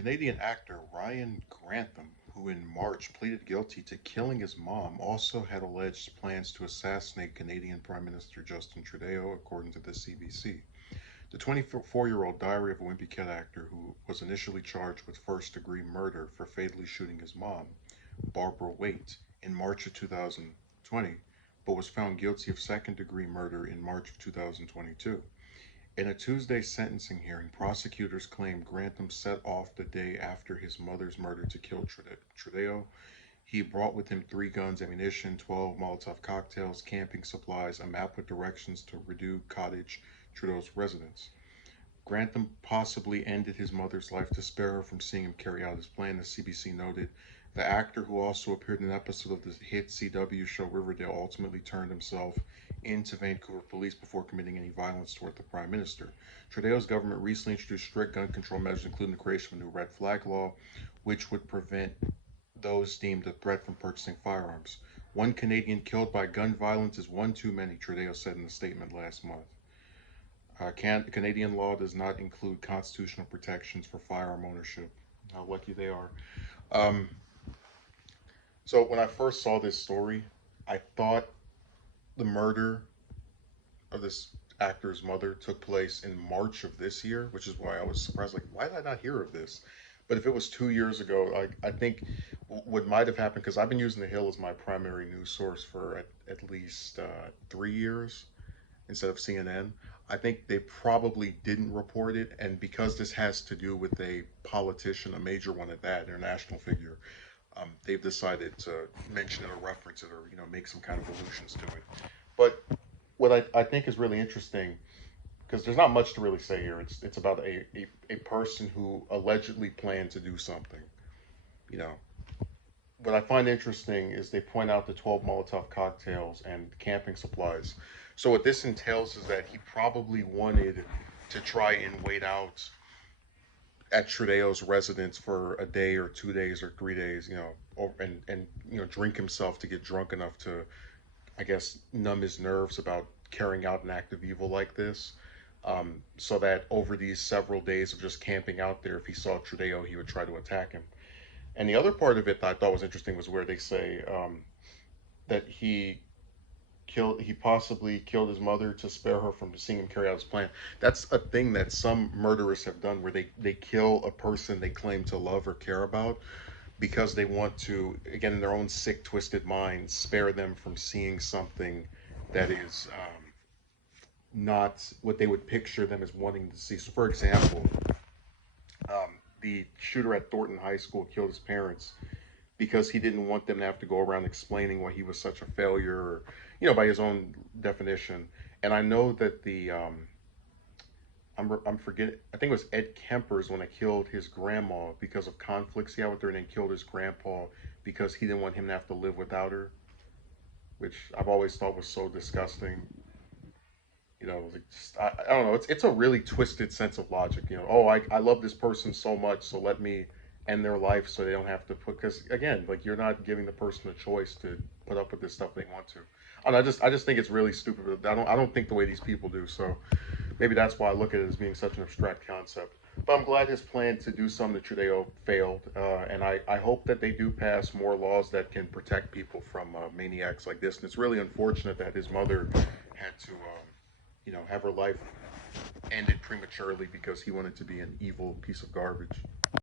Canadian actor Ryan Grantham, who in March pleaded guilty to killing his mom, also had alleged plans to assassinate Canadian Prime Minister Justin Trudeau, according to the CBC. The 24-year-old Diary of a Wimpy Kid actor, who was initially charged with first-degree murder for fatally shooting his mom, Barbara Waite, in March of 2020, but was found guilty of second-degree murder in March of 2022. In a Tuesday sentencing hearing, prosecutors claimed Grantham set off the day after his mother's murder to kill Trudeau. He brought with him 3 guns, ammunition, 12 Molotov cocktails, camping supplies, a map with directions to Rideau Cottage, Trudeau's residence. Grantham possibly ended his mother's life to spare her from seeing him carry out his plan, as CBC noted. The actor, who also appeared in an episode of the hit CW show Riverdale, ultimately turned himself into Vancouver police before committing any violence toward the Prime Minister. Trudeau's government recently introduced strict gun control measures, including the creation of a new red flag law, which would prevent those deemed a threat from purchasing firearms. One Canadian killed by gun violence is one too many, Trudeau said in a statement last month. Canadian law does not include constitutional protections for firearm ownership. How lucky they are. Um, so when I first saw this story, I thought the murder of this actor's mother took place in March of this year, which is why I was surprised. Like, why did I not hear of this? But if it was 2 years ago, I think what might have happened, because I've been using The Hill as my primary news source for at least 3 years instead of CNN. I think they probably didn't report it, and because this has to do with a politician, a major one at that, international figure, they've decided to mention it or reference it or make some kind of allusions to it. But what I think is really interesting, because there's not much to really say here. It's about a person who allegedly planned to do something. You know, what I find interesting is they point out the 12 Molotov cocktails and camping supplies. So what this entails is that he probably wanted to try and wait out at Trudeau's residence for a day or 2 days or 3 days, and drink himself to get drunk enough to, I guess, numb his nerves about carrying out an act of evil like this. So that over these several days of just camping out there, if he saw Trudeau, he would try to attack him. And the other part of it that I thought was interesting was where they say that he possibly killed his mother to spare her from seeing him carry out his plan. That's a thing that some murderers have done, where they kill a person they claim to love or care about because they want to, again, in their own sick, twisted mind, spare them from seeing something that is not what they would picture them as wanting to see. So, for example, the shooter at Thornton High School killed his parents because he didn't want them to have to go around explaining why he was such a failure, or, by his own definition. And I know that I'm forgetting, I think it was Ed Kemper's when I killed his grandma because of conflicts he had with her, and then killed his grandpa because he didn't want him to have to live without her, which I've always thought was so disgusting. Like, just, I don't know. It's a really twisted sense of logic. Oh, I love this person so much, so let me end their life so they don't have to put. Because again, like, you're not giving the person a choice to put up with this stuff they want to. And I just think it's really stupid. I don't think the way these people do. So maybe that's why I look at it as being such an abstract concept. But I'm glad his plan to do something to Trudeau failed, and I hope that they do pass more laws that can protect people from maniacs like this. And it's really unfortunate that his mother had to have her life ended prematurely because he wanted to be an evil piece of garbage.